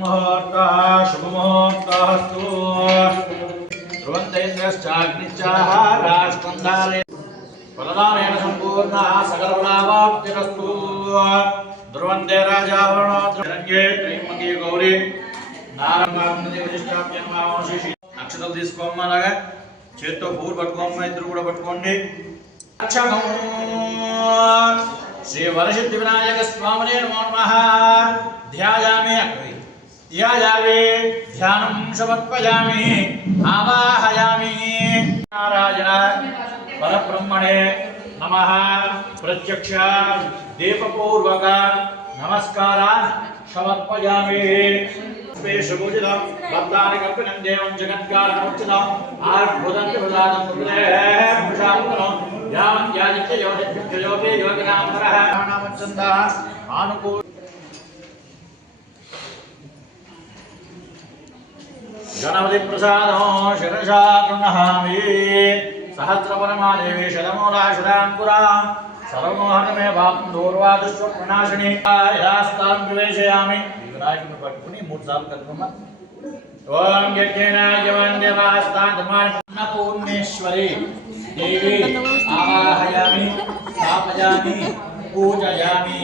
मुहूर्तः शुभमुहूर्तस्तु ध्रुवन्तेन्द्रश्चाग्निश्चाः राजकुन्दाले फलदानेन सम्पूर्णः सकलफलावाप्तिरस्तु ध्रुवन्ते राजावरणो ध्रुवन्ते त्रैमङ्गी गौरी नारंगाग्नि विशिष्टाप्यन्मावशिषि అక్షతలు తీసుకోమనగా చేత్తో పూలు పట్టుకోమ్మ ఇద్దరు కూడా పట్టుకోండి అక్షకం శ్రీ వరసిద్ధి వినాయక స్వామినే నమో నమః ధ్యాయామి అక్వి ధ్యాయామి ధ్యానం సమర్పయామి ఆవాహయామి నారాయణ పరబ్రహ్మణే నమః ప్రత్యక్ష దీపపూర్వక నమస్కార సమర్పయామి शुभूजितं भक्तानि कल्पनं देवं जगत्कारणमुच्चितं आर्भुदन्ति प्रसादं पुत्रेः मुषामुनो यावन् याजित्य योगित्य योगे योगिनामरः नामचन्दः आनुकूल गणपति प्रसादो शिरसा गृह्णामि सहस्रपरमादेवी शतमूलाशुराङ्कुरा सर्वमोहनमे वाप्ं दूर्वादुष्वप्रणाशिनी यास्तां प्रवेशयामि विनायकुని పట్టుకొని మూడు సార్లు కలుపుమా ఓం యజ్ఞనాయవందేవాస్తాన్నపూర్ణేశ్వరి దేవి ఆవాహయామి స్థాపయామి పూజయామి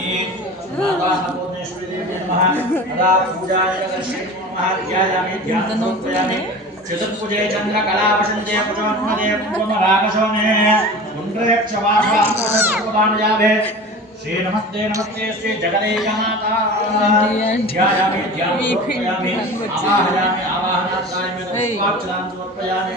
అన్నపూర్ణేశ్వరి దేవి నమః అదా పూజాయ దర్శనం నమః ధ్యాయామి ధ్యానోపయామి చతుర్భుజే చంద్రకళావశంతే పుజోన్మదే పుష్పమరాగశోనే పుండ్రయక్షవాసానుయాభే श्री नमस्ते नमस्ते श्री जगदेकनाथा ध्यायामि ध्यायामि आवाहयामि आवाहनार्थाय मे पुष्पार्चनां समर्पयामि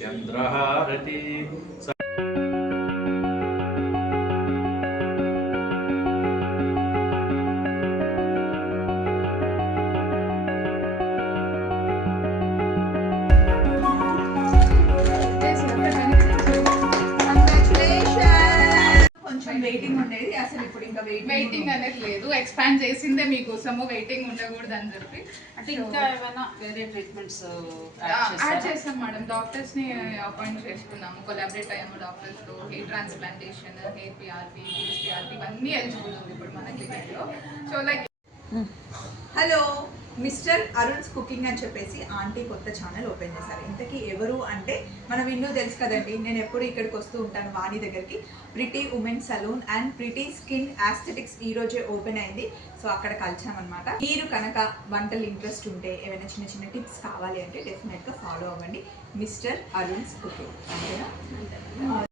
चंद्रहारति వెయిటింగ్ ఉండేది అసలు ఇప్పుడు ఇంకా వెయిటింగ్ అనేది లేదు ఎక్స్పాండ్ చేసిందే మీకోసము వెయిటింగ్ ఉండకూడదు అని చెప్పి అంటే ఇంకా ఏమైనా వేరే ట్రీట్మెంట్స్ యాడ్ చేస్తాం మేడం డాక్టర్స్ ని అపాయింట్ చేసుకున్నాము కొలాబరేట్ అయ్యాము డాక్టర్స్ తో hair transplantation hair PRP PRP ఇవన్నీ ఎలిజిబుల్ ఉంది ఇప్పుడు మన క్లినిక్ లో so like hello mister Arun's cooking అని చెప్పేసి ఆంటీ కొత్త ఛానల్ ఓపెన్ చేశారు. ఇంతకీ ఎవరు అంటే మన విన్ను తెలుసు కదండి, నేను ఎప్పుడు ఇక్కడికి వస్తూ ఉంటాను వాణి దగ్గరికి. Pretty women salon and pretty skin aesthetics ఈ రోజే ఓపెన్ అయింది. సో అక్కడ కలిసామన్నమాట. మీరు కనుక వంటలు ఇంట్రెస్ట్ ఉంటే ఏమైనా చిన్న చిన్న టిప్స్ కావాలి అంటే డెఫినెట్గా ఫాలో అవ్వండి మిస్టర్ అరుణ్స్ కుకింగ్. అంతేనా?